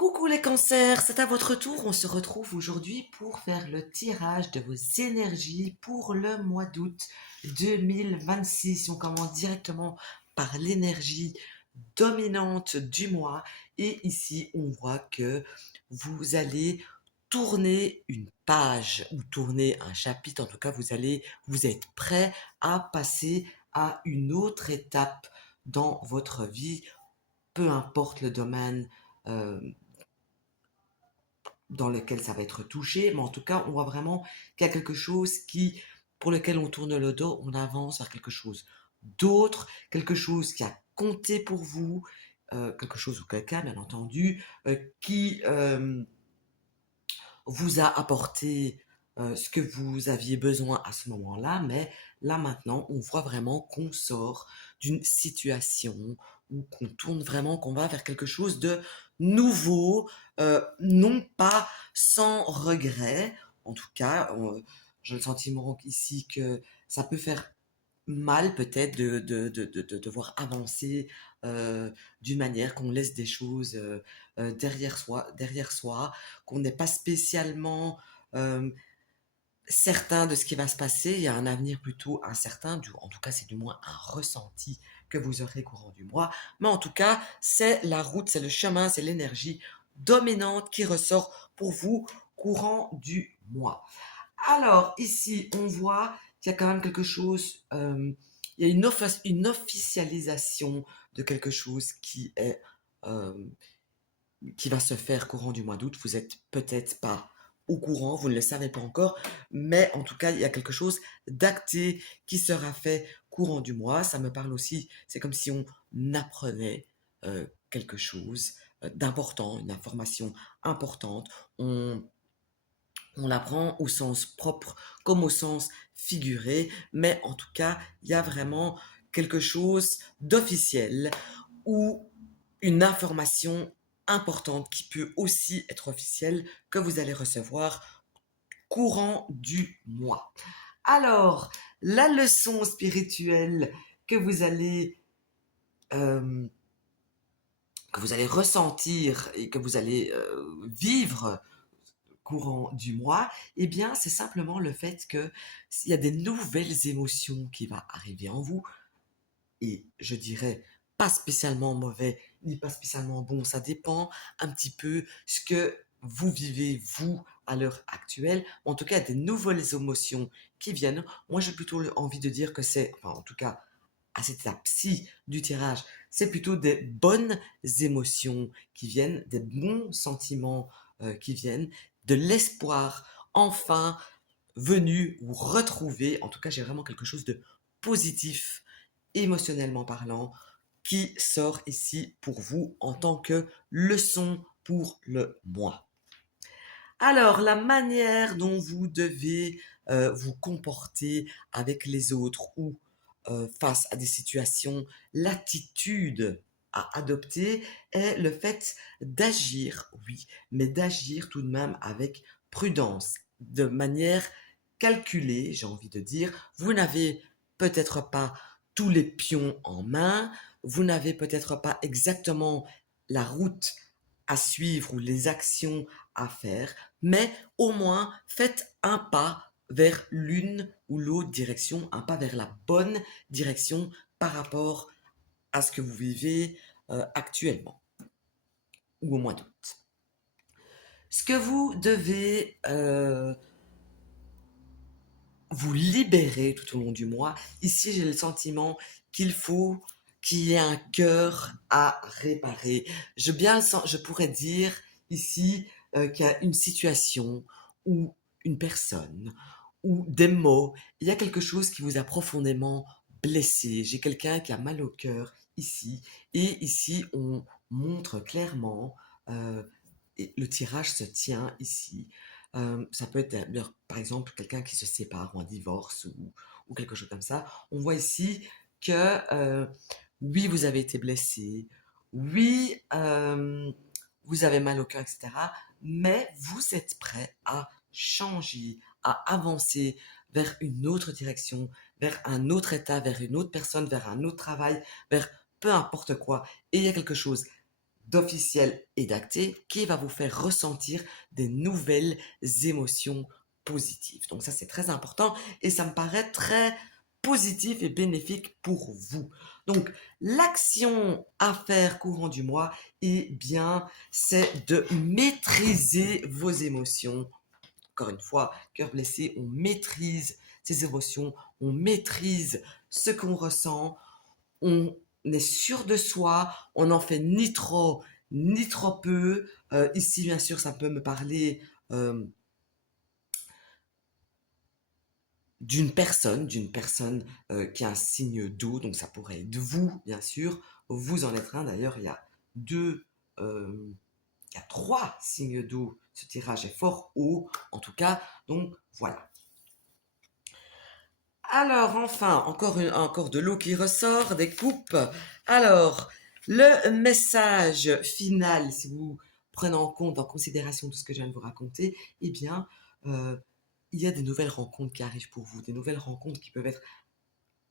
Coucou les cancers, c'est à votre tour. On se retrouve aujourd'hui pour faire le tirage de vos énergies pour le mois d'août 2026. On commence directement par l'énergie dominante du mois. Et ici, on voit que vous allez tourner une page ou tourner un chapitre. En tout cas, vous êtes prêt à passer à une autre étape dans votre vie, peu importe le domaine euh, dans lequel ça va être touché, mais en tout cas, on voit vraiment qu'il y a quelque chose pour lequel on tourne le dos, on avance vers quelque chose d'autre, quelque chose qui a compté pour vous, quelque chose ou quelqu'un, bien entendu, qui vous a apporté ce que vous aviez besoin à ce moment-là, mais là maintenant, on voit vraiment qu'on sort d'une situation où qu'on tourne vraiment, qu'on va vers quelque chose de nouveau, non pas sans regret. En tout cas, j'ai le sentiment ici que ça peut faire mal peut-être de devoir avancer d'une manière qu'on laisse des choses derrière soi, qu'on n'est pas spécialement euh, certain de ce qui va se passer. Il y a un avenir plutôt incertain, en tout cas c'est du moins un ressenti que vous aurez courant du mois. Mais en tout cas, c'est la route, c'est le chemin, c'est l'énergie dominante qui ressort pour vous courant du mois. Alors, ici, on voit qu'il y a quand même quelque chose, il y a une officialisation de quelque chose euh, qui va se faire courant du mois d'août. Vous êtes peut-être pas au courant, vous ne le savez pas encore, mais en tout cas, il y a quelque chose d'acté qui sera fait courant du mois. Ça me parle aussi, c'est comme si on apprenait quelque chose d'important, une information importante. On l'apprend au sens propre comme au sens figuré, mais en tout cas, il y a vraiment quelque chose d'officiel ou une information importante qui peut aussi être officielle que vous allez recevoir courant du mois. Alors, la leçon spirituelle que euh, que vous allez ressentir et que vous allez vivre courant du mois, eh bien, c'est simplement le fait que s'il y a des nouvelles émotions qui vont arriver en vous, et je dirais pas spécialement mauvais, ni pas spécialement bon, ça dépend un petit peu ce que vous vivez, vous, à l'heure actuelle. En tout cas, des nouvelles émotions qui viennent. Moi, j'ai plutôt envie de dire que enfin, en tout cas, à cette étape-ci du tirage, c'est plutôt des bonnes émotions qui viennent, des bons sentiments qui viennent, de l'espoir enfin venu ou retrouvé. En tout cas, j'ai vraiment quelque chose de positif, émotionnellement parlant, qui sort ici pour vous en tant que leçon pour le mois. Alors, la manière dont vous devez vous comporter avec les autres ou face à des situations, l'attitude à adopter est le fait d'agir, oui, mais d'agir tout de même avec prudence, de manière calculée, j'ai envie de dire. Vous n'avez peut-être pas tous les pions en main, vous n'avez peut-être pas exactement la route à suivre ou les actions à faire, mais au moins faites un pas vers l'une ou l'autre direction, un pas vers la bonne direction par rapport à ce que vous vivez actuellement ou au mois d'août. Ce que vous devez vous libérer tout au long du mois, ici j'ai le sentiment qu'il faut qu'il y ait un cœur à réparer. Je pourrais dire ici qu'il y a une situation ou une personne ou des mots, il y a quelque chose qui vous a profondément blessé. J'ai quelqu'un qui a mal au cœur ici et ici on montre clairement et le tirage se tient ici. Ça peut être, par exemple, quelqu'un qui se sépare ou un divorce ou quelque chose comme ça. On voit ici que oui, vous avez été blessé, oui, vous avez mal au cœur, etc. Mais vous êtes prêt à changer, à avancer vers une autre direction, vers un autre état, vers une autre personne, vers un autre travail, vers peu importe quoi. Et il y a quelque chose d'officiel et d'acté qui va vous faire ressentir des nouvelles émotions positives. Donc ça, c'est très important et ça me paraît très positif et bénéfique pour vous. Donc, l'action à faire courant du mois, eh bien, c'est de maîtriser vos émotions. Encore une fois, cœur blessé, on maîtrise ses émotions, on maîtrise ce qu'on ressent, on est sûr de soi, on n'en fait ni trop peu. Ici, bien sûr, ça peut me parler euh, d'une personne qui a un signe d'eau, donc ça pourrait être vous, bien sûr, vous en êtes un. D'ailleurs, il y a deux, euh, il y a trois signes d'eau. Ce tirage est fort haut, en tout cas. Donc voilà. Alors enfin, encore de l'eau qui ressort, des coupes. Alors, le message final, si vous prenez en considération tout ce que je viens de vous raconter, eh bien, euh, il y a des nouvelles rencontres qui arrivent pour vous, des nouvelles rencontres qui peuvent être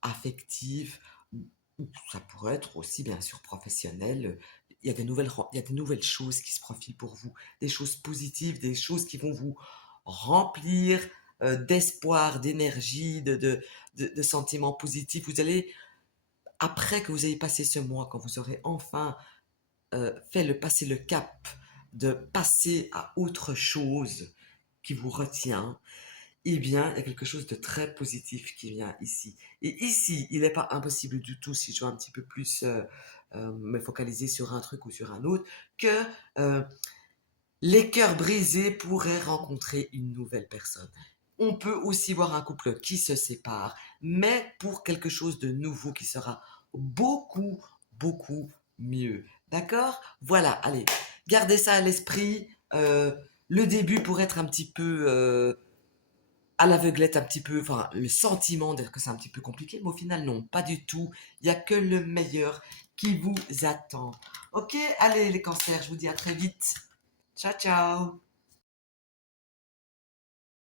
affectives, ou ça pourrait être aussi bien sûr professionnel. Il y a des nouvelles choses qui se profilent pour vous, des choses positives, des choses qui vont vous remplir d'espoir, d'énergie, de sentiments positifs. Vous allez, après que vous ayez passé ce mois, quand vous aurez enfin passer le cap de passer à autre chose qui vous retient, eh bien, il y a quelque chose de très positif qui vient ici. Et ici, il n'est pas impossible du tout, si je veux un petit peu plus me focaliser sur un truc ou sur un autre, que euh, les cœurs brisés pourraient rencontrer une nouvelle personne. On peut aussi voir un couple qui se sépare, mais pour quelque chose de nouveau qui sera beaucoup, beaucoup mieux. D'accord? Voilà, allez, gardez ça à l'esprit. Le début pourrait être un petit peu à l'aveuglette, un petit peu, enfin, le sentiment d'être que c'est un petit peu compliqué, mais au final, non, pas du tout. Il n'y a que le meilleur qui vous attend. Ok? Allez, les cancers, je vous dis à très vite. Ciao, ciao!